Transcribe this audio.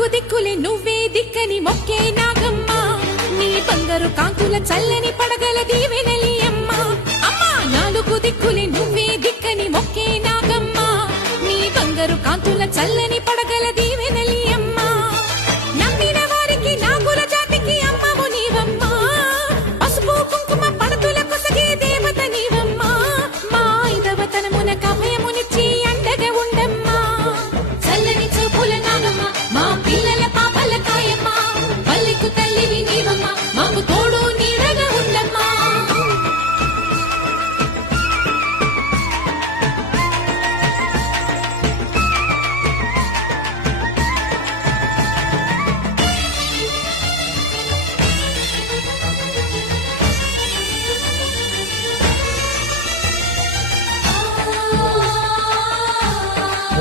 నాలుగు దిక్కులే నువ్వే దిక్కని మొక్కే నాగమ్మ నీ బంగారు కాంతుల చల్లని పడగల దీవెనలి అమ్మ అమ్మా నాలుగు దిక్కులే నువ్వే దిక్కని మొక్కే నాగమ్మ నీ బంగారు కాంతుల చల్లని